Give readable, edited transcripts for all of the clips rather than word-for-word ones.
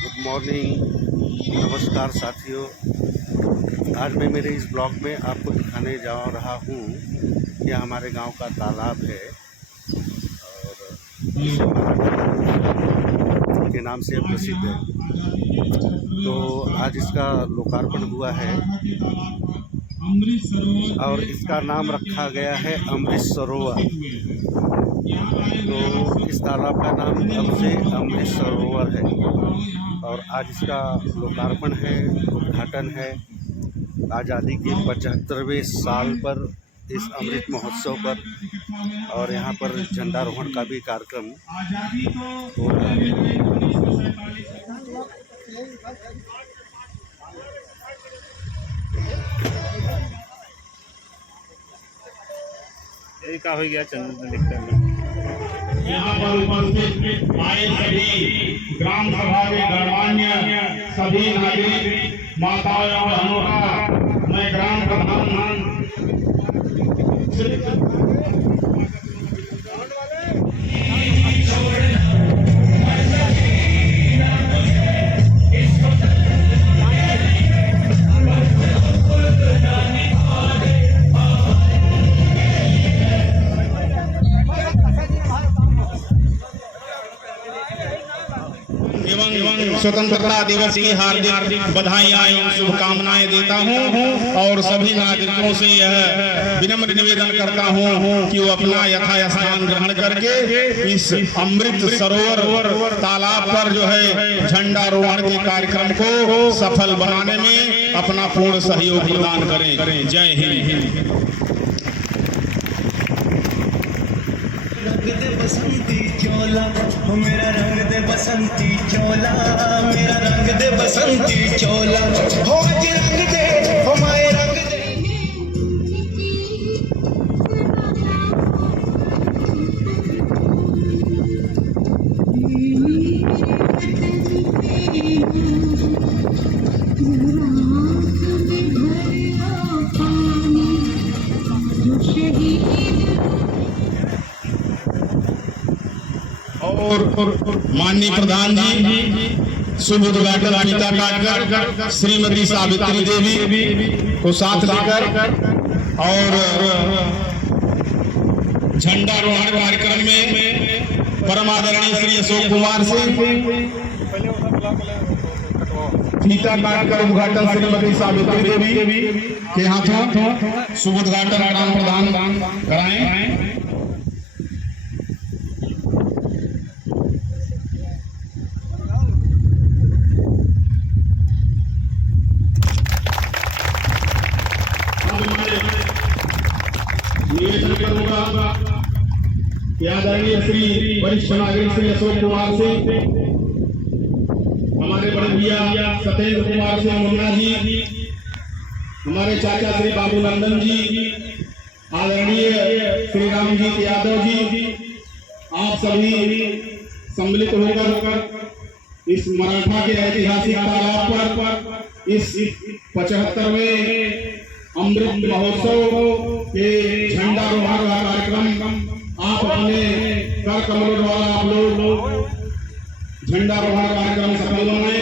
Good morning, नमस्कार साथियों। आज मैं मेरे इस ब्लॉग में आपको दिखाने जा रहा हूँ। यह हमारे गांव का तालाब है और इसे मराठा के नाम से प्रसिद्ध है। तो आज इसका लोकार्पण हुआ है और इसका नाम रखा गया है अमृत सरोवर। तो इस तालाब का नाम अब से अमृत सरोवर है और आज इसका लोकार्पण है, उद्घाटन है। आज़ादी के 75वें साल पर इस अमृत महोत्सव पर और यहाँ पर झंडारोहण का भी कार्यक्रम हो रहा है। का हो गया चंद्र लिखता है। यहाँ पर उपस्थित आए सभी ग्राम सभा के गणमान्य सभी नागरिक माताओं और बहनों का मैं ग्राम प्रधान एवं स्वतंत्रता दिवस की हार्दिक बधाइयां एवं शुभकामनाएं देता हूं और सभी नागरिकों से यह विनम्र निवेदन करता हूं कि वो अपना यथास्थान ग्रहण करके इस अमृत सरोवर तालाब पर जो है झंडारोहण के कार्यक्रम को सफल बनाने में अपना पूर्ण सहयोग प्रदान करें। जय हिंद। बसंती चोला मेरा रंग दे बसंती चोला, मेरा रंग दे बसंती चोला, हो आज रंग दे हो माए रंग दे। और माननीय प्रधान जी शुभ उद्घाटन फीता काटकर श्रीमती सावित्री देवी को साथ लेकर और झंडारोहण कार्यक्रम में परम आदरणीय श्री अशोक कुमार सिंह फीता काटकर उद्घाटन श्रीमती सावित्री देवी के हाथों शुभ उद्घाटन ग्राम प्रधान कराएं। निवेदन करूंगा कि आदरणीय श्री वरिष्ठ नागरिक श्री अशोक कुमार सिंह, हमारे बड़े भैया सत्येंद्र कुमार सिंह मुन्ना जी, हमारे चाचा श्री बाबू नंदन जी, आदरणीय श्री रामजीत यादव जी, आप सभी सम्मिलित होकर इस मराठा के ऐतिहासिक तालाब पर इस 75वें अमृत महोत्सव के झंडारोहण का कार्यक्रम आप अपने कर कमलों द्वारा आप लोग झंडारोहण कार्यक्रम सफल बनाए।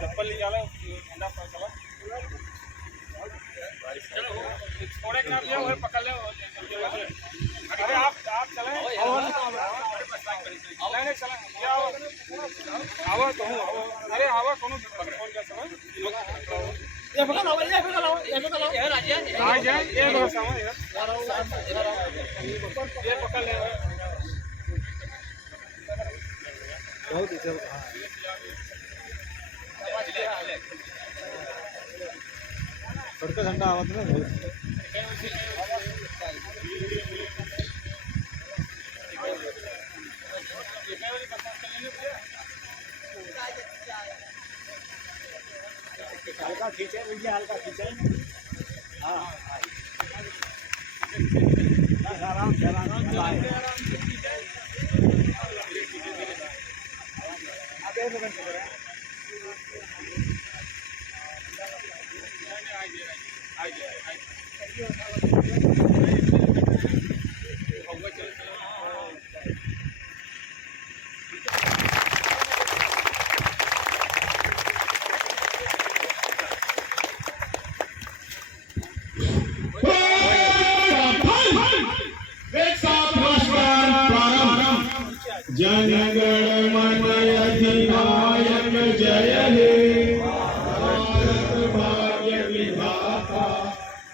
चप्पल ले जाला झंडा चला थोड़े कर लिया और पकड़ ले। अरे आप चलें नहीं चला आवा तो अरे आवा कोनो फोन कर समय ये पकड़ लो ये राजा आ जाए ये लो समय ये पकड़ ले बहुत इधर सड़क झंडा आवाज ना हल्का खींचे भैया, हल्का खींचे। हाँ आराम से जनगण मन अधिनायक जय हे, भारत भाग्य विधाता,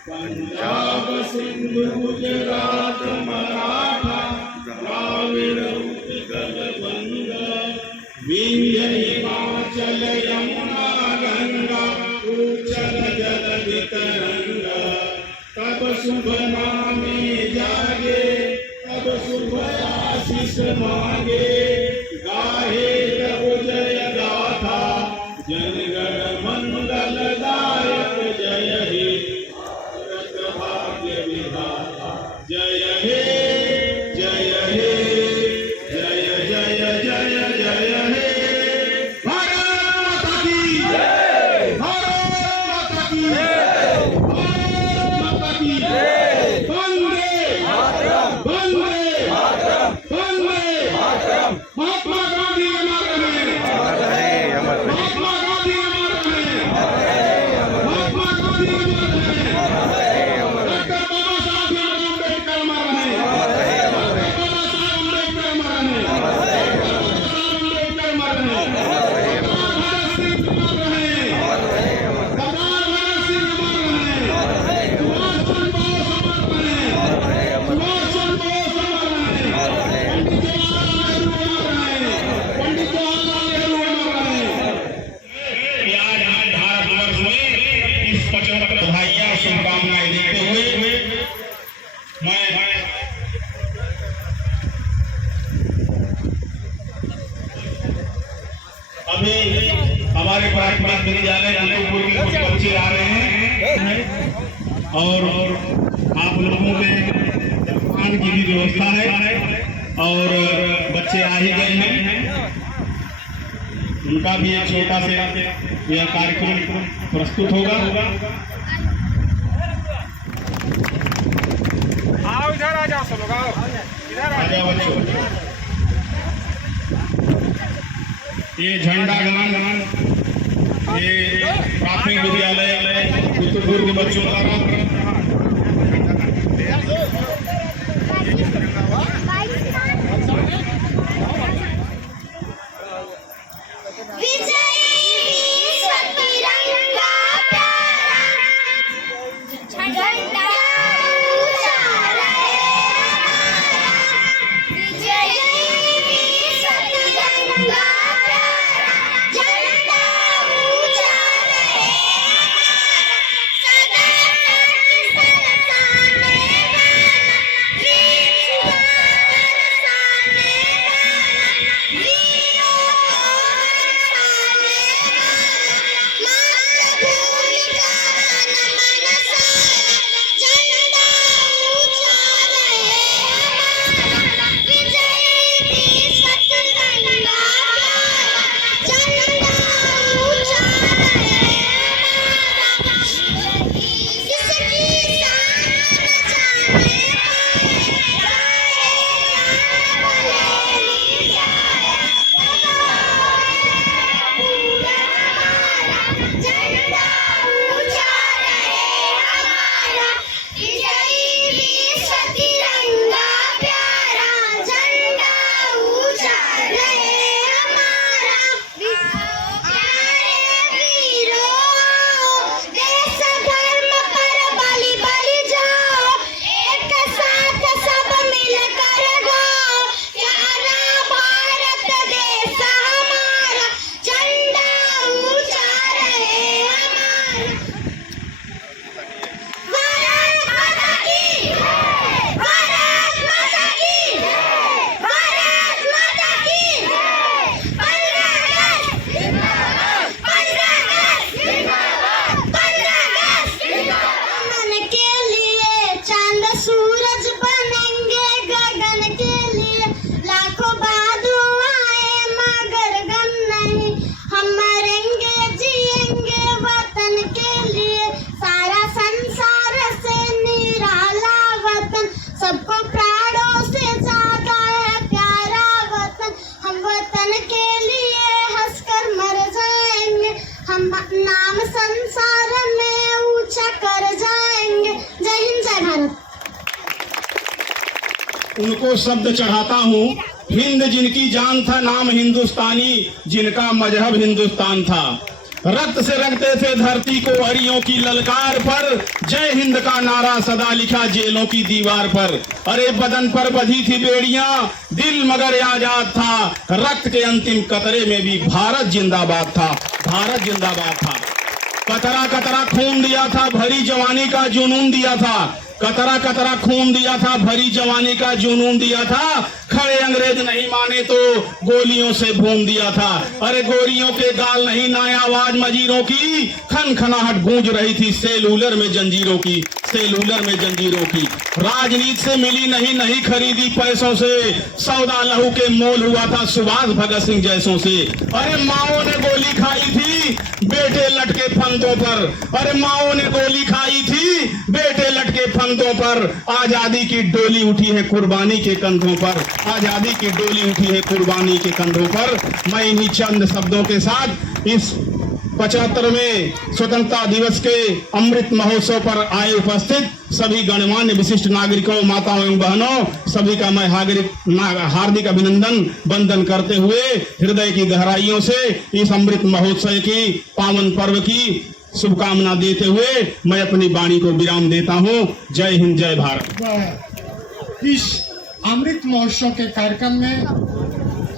पंजाब सिंधु गुजरात मराठा, द्राविड़ उत्कल बंगा, विंध्य हिमाचल यमुना गंगा, उच्चल जलधि तरंगा। तब शुभ नामे जागे, तब शुभ आशीष मांगे, गाहे तब जय गाथा, जनगण मंगल दायक जय हे, भारत भाग्य विधाता जय हे, जय हे, जय जय जय जय हे। भारत माता की जय, भारत माता की जय, भारत माता की जय। वंदे वंदे महात्मा गांधी अमर रहे, महात्मा गांधी अमर रहे, महात्मा गांधी अमर रहे, डॉक्टर बाबा साहब अम्बेडकर अमर रहे, डॉक्टर बाबा साहब अम्बेडकर अमर रहे, डॉक्टर बाबा साहब अम्बेडकर अमर रहे, सरदार भगत सिंह अमर रहे, सुभाष चंद्र बोस अमर रहे, सुभाष चंद्र बोस अमर रहे, पंडित जवाहरलाल नेहरू अमर रहे। आज भारतवर्ष में इस 75 बधाइयां शुभकामनाएं देते हुए मैं अभी हमारे प्राथमिक विद्यालय अनूपपुर के कुछ बच्चे आ रहे हैं और आप लोगों के खान की भी व्यवस्था है और बच्चे आ ही गए हैं, उनका भी एक छोटा सा यह कार्यक्रम प्रस्तुत होगा। आओ इधर आ जाओ, सब लोग आओ इधर आ जाओ। बच्चों, ये झंडा गलन ये प्राथमिक विद्यालय कुतुबपुर के बच्चों द्वारा नाम संसार में ऊंचा कर जाएंगे। जय हिंद जय भारत। उनको शब्द चढ़ाता हूँ हिंद जिनकी जान था, नाम हिंदुस्तानी, जिनका मजहब हिंदुस्तान था। रक्त से रंगते थे धरती को अरियों की ललकार पर, जय हिंद का नारा सदा लिखा जेलों की दीवार पर। अरे बदन पर बधी थी बेड़ियां, दिल मगर आजाद था, रक्त के अंतिम कतरे में भी भारत जिंदाबाद था, भारत जिंदाबाद था। कतरा कतरा खून दिया था, भरी जवानी का जुनून दिया था, कतरा कतरा खून दिया था, भरी जवानी का जुनून दिया था। खड़े अंग्रेज नहीं माने तो गोलियों से भून दिया था। अरे गोलियों के गाल नहीं ना आवाज मजीरों की, खन खनाहट गूंज रही थी सेलुलर में जंजीरों की, सेलुलर में जंजीरों की। राजनीति से मिली नहीं, नहीं खरीदी पैसों से, सौदा लहू के मोल हुआ था सुभाष भगत सिंह जैसों से। अरे माओ ने गोली खाई थी, बेटे लटके फंदों पर, अरे माओ ने गोली खाई थी, बेटे लटके फंदों पर। आजादी की डोली उठी है कुर्बानी के कंधों पर, आजादी की डोली उठी है कुर्बानी के कंधों पर। मैं इन्हीं चंद शब्दों के साथ इस 75वें स्वतंत्रता दिवस के अमृत महोत्सव पर आए उपस्थित सभी गणमान्य विशिष्ट नागरिकों, माताओं एवं बहनों, सभी का मैं हार्दिक अभिनंदन वंदन करते हुए हृदय की गहराइयों से इस अमृत महोत्सव की पावन पर्व की शुभकामना देते हुए मैं अपनी वाणी को विराम देता हूँ। जय हिंद, जय भारत। इस अमृत महोत्सव के कार्यक्रम में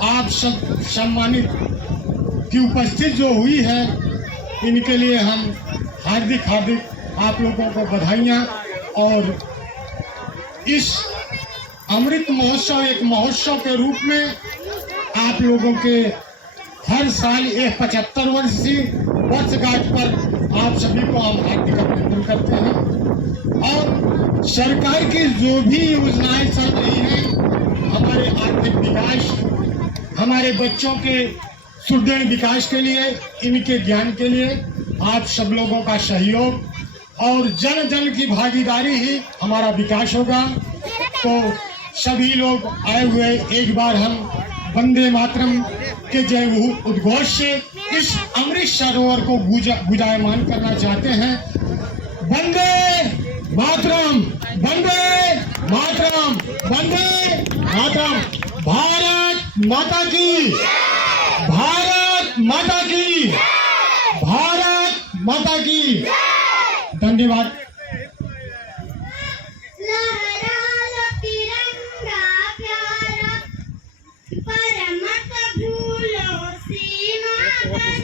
आप सब सम्मानित की उपस्थित जो हुई है, इनके लिए हम हार्दिक हार्दिक आप लोगों को बधाइयाँ। और इस अमृत महोत्सव एक महोत्सव के रूप में आप लोगों के हर साल एक 75 वर्षगांठ पर आप सभी को हम हार्दिक अभिनंदन करते हैं। और सरकार की जो भी योजनाएं चल रही हैं, हमारे आर्थिक विकास, हमारे बच्चों के सुदृढ़ विकास के लिए, इनके ज्ञान के लिए आप सब लोगों का सहयोग और जन जन की भागीदारी ही हमारा विकास होगा। तो सभी लोग आए हुए एक बार हम वंदे मातरम के जय उद्घोष से इस अमृत सरोवर को गुंजायमान करना चाहते हैं। वंदे मातरम, वंदे मातरम, वंदे मातरम। भारत माता की, भारत माता की, भारत माता की। धन्यवाद। लहरा तिरंगा प्यारा, पर मत भूलो सीमा पर,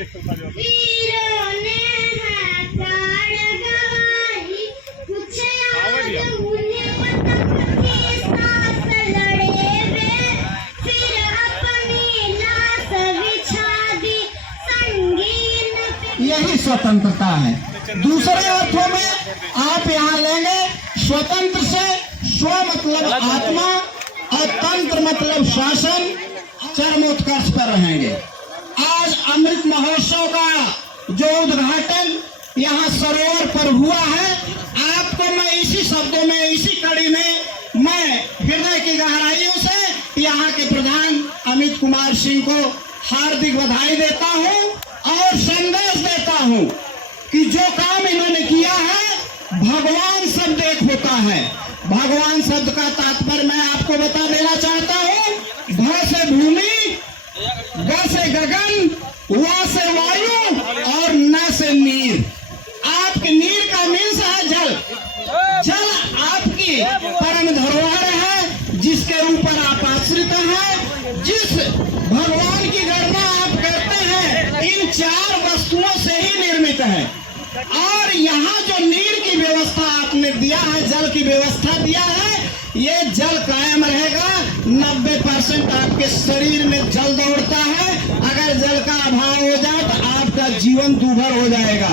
वीरों ने है प्राण गवाही, कुछ याद उन्हें वतन की सांस लड़े वे, फिर अपनी लाश बिछा दी संगीन। यही स्वतंत्रता है। दूसरे अर्थों में आप यहाँ लेंगे स्वतंत्र से स्व मतलब आत्मा और तंत्र मतलब शासन, चरमोत्कर्ष पर रहेंगे। आज अमृत महोत्सव का जो उद्घाटन यहाँ सरोवर पर हुआ है, आपको मैं इसी शब्दों में, इसी कड़ी में मैं हृदय की गहराइयों से यहाँ के प्रधान अमित कुमार सिंह को हार्दिक बधाई देता हूँ और संदेश देता हूँ कि जो काम इन्होंने किया है, भगवान शब्द एक होता है। भगवान शब्द का तात्पर्य मैं आपको बता देना चाहता हूँ। भ से भूमि, ग से गगन, व से वायु और न से नीर। आपकी नीर का मीन्स है जल। जल आपकी परम धरोहर है, जिसके ऊपर आप आश्रित हैं। जिस भगवान की गणना आप करते हैं, इन चार वस्तुओं से ही निर्मित है। और यहाँ जो नीर की व्यवस्था आपने दिया है, जल की व्यवस्था दिया है, ये जल कायम रहेगा। 90% आपके शरीर में जल दौड़ता है। अगर जल का अभाव हो जाए तो आपका जीवन दूभर हो जाएगा।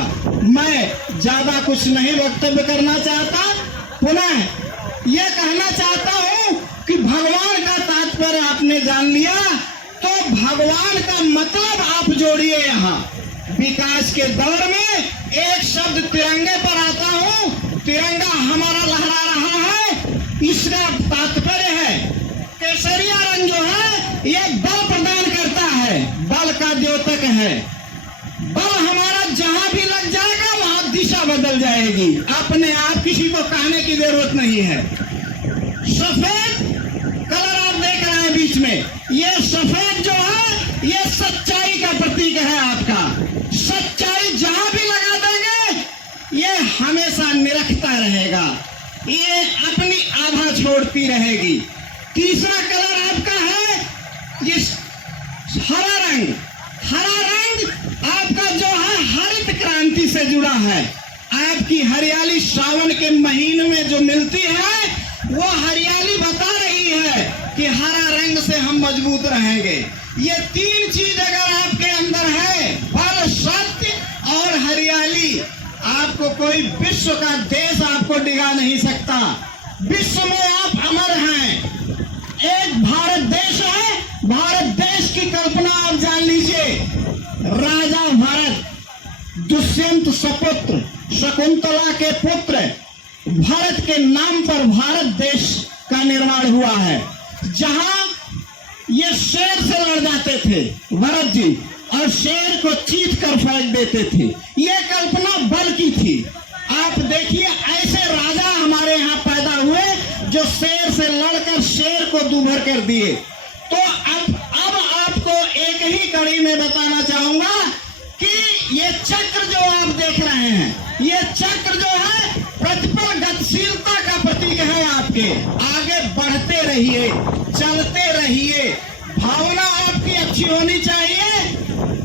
मैं ज्यादा कुछ नहीं वक्तव्य करना चाहता। पुनः ये कहना चाहता हूँ कि भगवान का तात्पर्य आपने जान लिया, तो भगवान का मतलब आप जोड़िए। यहाँ विकास के दौर में एक शब्द तिरंगे पर आता हूँ। तिरंगा हमारा लहरा रहा है, इसका तात्पर्य है केसरिया रंग जो है ये बल प्रदान करता है, बल का द्योतक है। बल हमारा जहां भी लग जाएगा वहां दिशा बदल जाएगी। अपने आप किसी को कहने की जरूरत नहीं है। सफेद कलर आप देख रहे हैं बीच में। ये सफेद जो है ये सच्चाई का प्रतीक है आपका। सच्चाई जहां भी लगा देंगे ये हमेशा निरखता रहेगा, ये अपनी आभा छोड़ती रहेगी। तीसरा कलर आपका है ये हरा रंग। हरा रंग आपका जो है हरित क्रांति से जुड़ा है। आपकी हरियाली श्रावण के महीने में जो मिलती है वो हरियाली बता रही है कि हरा रंग से हम मजबूत रहेंगे। ये तीन चीज अगर आपके अंदर है, बल, सत्य और हरियाली, आपको कोई विश्व का देश आपको डिगा नहीं सकता। विश्व में आप अमर हैं। एक भारत देश है, भारत देश की कल्पना आप जान लीजिए। राजा भरत, दुष्यंत सपुत्र, शकुंतला के पुत्र भरत के नाम पर भारत देश का निर्माण हुआ है। जहां ये शेर से लड़ जाते थे भरत जी और शेर को चीत कर फेंक देते थे, ये कल्पना बल की थी। आप देखिए ऐसे राजा हमारे यहाँ पैदा हुए जो शेर से लड़कर शेर को दूभर कर दिए। तो अब आपको एक ही कड़ी में बताना चाहूंगा कि ये चक्र जो आप देख रहे हैं, ये चक्र जो है प्रतिपल गतिशीलता का प्रतीक है। आपके आगे बढ़ते रहिए, चलते रहिए। भावना आपकी अच्छी होनी चाहिए,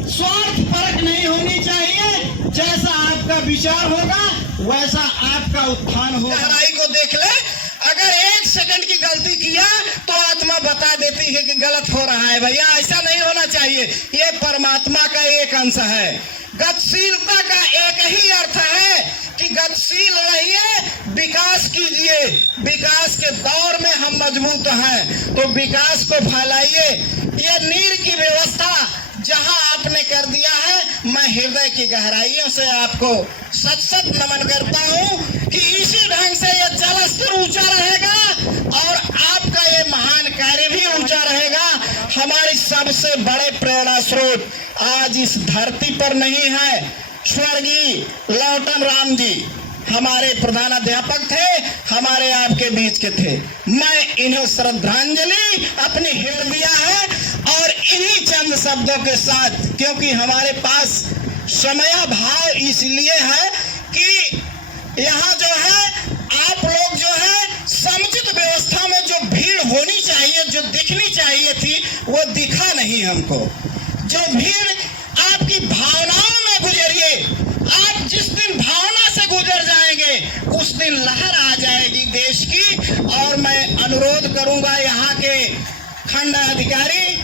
स्वार्थ परक नहीं होनी चाहिए। जैसा आपका विचार होगा वैसा आपका उत्थान होगा। गहराई को देख ले, अगर 1 सेकंड की गलती किया तो आत्मा बता देती है कि गलत हो रहा है। भैया ऐसा नहीं होना चाहिए, ये परमात्मा का एक अंश है। गतिशीलता का एक ही अर्थ है कि गतिशील रहिए, विकास कीजिए। विकास के दौर में हम मजबूत हैं तो विकास को फैलाइए। ये नीर की व्यवस्था जहां आपने कर दिया है, मैं हृदय की गहराइयों से आपको सच नमन करता हूं कि इसी ढंग से ये जल स्तर ऊंचा रहेगा और आपका ये महान कार्य भी ऊंचा रहेगा। हमारी सबसे बड़े प्रेरणा स्रोत आज इस धरती पर नहीं है, स्वर्गीय लौटन राम जी हमारे प्रधानाध्यापक थे, हमारे आपके बीच के थे। मैं इन्हें श्रद्धांजलि अपनी हित दिया है और इन्हीं चंद शब्दों के साथ, क्योंकि हमारे पास समयाभाव इसलिए है कि यहाँ जो है आप लोग जो है समुचित व्यवस्था में जो भीड़ होनी चाहिए, जो दिखनी चाहिए थी, वो दिखा नहीं हमको। जो भीड़ आपकी भावनाओं में गुजरिए, आप जिस दिन भावना से गुजर जाएंगे उस दिन लहर आ जाएगी देश की। और मैं अनुरोध करूंगा यहाँ के खंड अधिकारी,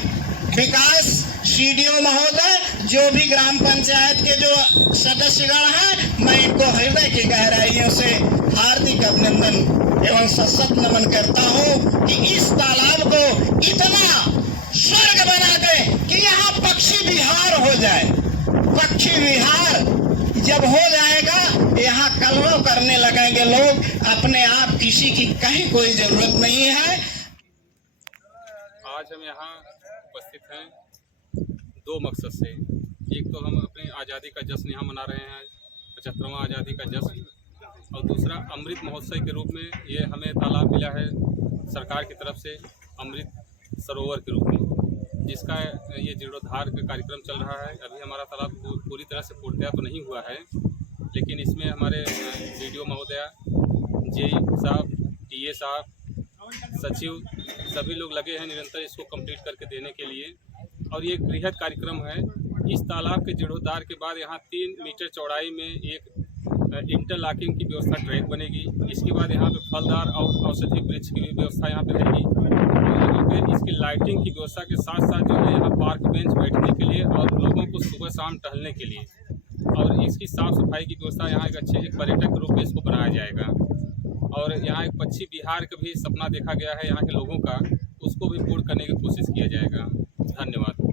विकास सीडीओ महोदय, जो भी ग्राम पंचायत के जो सदस्यगण हैं, मैं इनको हृदय की गहराइयों से हार्दिक अभिनंदन एवं सशक्त नमन करता हूं कि इस तालाब को इतना स्वर्ग बना दे कि यहाँ पक्षी विहार हो जाए। पक्षी विहार जब हो जाएगा, यहाँ कलरव करने लगेंगे लोग अपने आप, किसी की कहीं कोई जरूरत नहीं है। आज हम यहाँ उपस्थित हैं 2 मकसद से। एक तो हम अपने आज़ादी का जश्न यहाँ मना रहे हैं, 75वां आज़ादी का जश्न, और दूसरा अमृत महोत्सव के रूप में ये हमें तालाब मिला है सरकार की तरफ से अमृत सरोवर के रूप में, जिसका ये जीर्णोद्धार का कार्यक्रम चल रहा है। अभी हमारा तालाब पूरी तरह से पूर्णतया तो नहीं हुआ है, लेकिन इसमें हमारे वीडियो महोदया, जेई साहब, टीए साहब, सचिव, सभी लोग लगे हैं निरंतर इसको कंप्लीट करके देने के लिए। और ये एक बृहद कार्यक्रम है। इस तालाब के जीर्णोद्धार के बाद यहाँ 3 मीटर चौड़ाई में एक इंटरलॉकिंग की व्यवस्था ट्रैक बनेगी। इसके बाद यहाँ पे फलदार और औषधि वृक्ष की भी व्यवस्था यहाँ पे रहेगी। और यहाँ पे इसकी लाइटिंग की व्यवस्था के साथ साथ जो है यहाँ पार्क बेंच बैठने के लिए और लोगों को सुबह शाम टहलने के लिए, और इसकी साफ़ सफाई की व्यवस्था यहाँ एक अच्छे एक पर्यटक के रूप में इसको बनाया जाएगा। और यहाँ एक पक्षी विहार का भी सपना देखा गया है यहाँ के लोगों का, उसको भी पूर्ण करने की कोशिश किया जाएगा। धन्यवाद।